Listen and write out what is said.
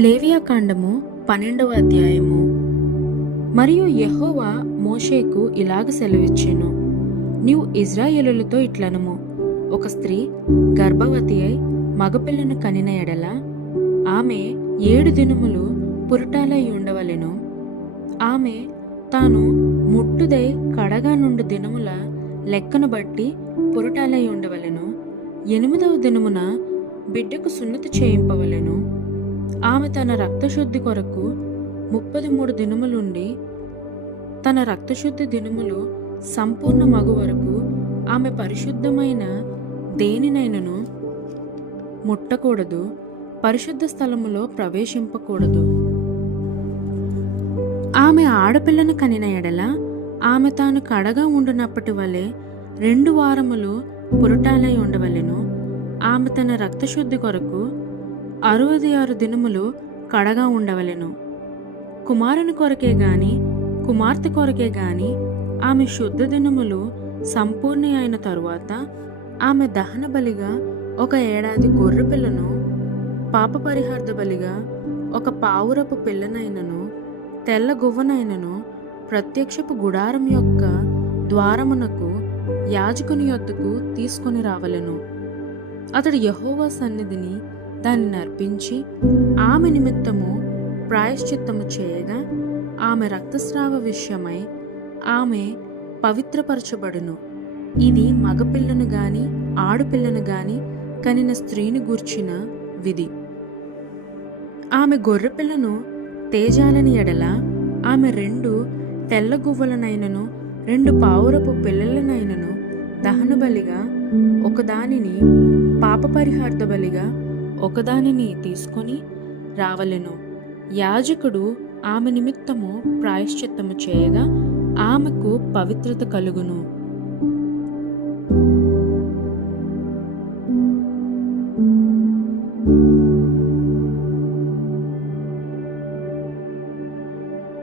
లేవియాకాండము 12వ అధ్యాయము. మరియు యెహోవా మోషేకు ఇలాగ సెలవిచ్చెను, నీవు ఇశ్రాయేలులతో ఇట్లనుము, ఒక స్త్రీ గర్భవతి అయి మగపిల్లను కనిన ఎడల ఆమె 7 దినములు పురుటాలై ఉండవలెను. ఆమె తాను ముట్టుదై కడగా నుండి దినముల లెక్కను బట్టి పురుటాలై ఉండవలెను. 8వ దినమున బిడ్డకు సున్నతి చేయింపవలెను. ఆమె తన రక్తశుద్ధి కొరకు 33 దినములుండి తన రక్తశుద్ధి దినములు సంపూర్ణ మగు వరకు ఆమె పరిశుద్ధమైన దేనినైనను ముట్టకూడదు, పరిశుద్ధ స్థలములో ప్రవేశింపకూడదు. ఆమె ఆడపిల్లను కనిన ఎడల ఆమె తాను కడగా ఉండునప్పటి వలె 2 వారములు పురుటాలై ఉండవలెను. ఆమె తన రక్తశుద్ధి కొరకు 66 దినములు కడగా ఉండవలెను. కుమారుని కొరకే గాని కుమార్తె కొరకే గాని ఆమె శుద్ధ దినములు సంపూర్ణ అయిన తరువాత ఆమె దహన బలిగా 1 ఏడాది గొర్రె పిల్లను, పాప పరిహార్థ బలిగా 1 పావురపు పిల్లనైనను, తెల్ల గువ్వనైనను ప్రత్యక్షపు గుడారం యొక్క ద్వారమునకు యాజకుని యొద్దకు తీసుకొని రావలెను. అతడు యెహోవా సన్నిధిని దానిని అర్పించి ఆమె నిమిత్తము ప్రాయశ్చిత్తము చేయగా ఆమె రక్తస్రావ విషయమై ఆమె పవిత్రపరచబడును. ఇది మగపిల్లను గాని ఆడపిల్లను గాని కనిన స్త్రీని గూర్చిన విధి. ఆమె గొర్రెపిల్లను తేజాలని ఎడల ఆమె 2 తెల్ల గువ్వలనైనను 2 పావురపు పిల్లలనైనను దహన బలిగా ఒకదానిని, పాప పరిహార్థ బలిగా ఒకదానిని తీసుకొని రావలెను. యాజకుడు ఆమె నిమిత్తము ప్రాయశ్చిత్తము చేయగా ఆమెకు పవిత్రత కలుగును.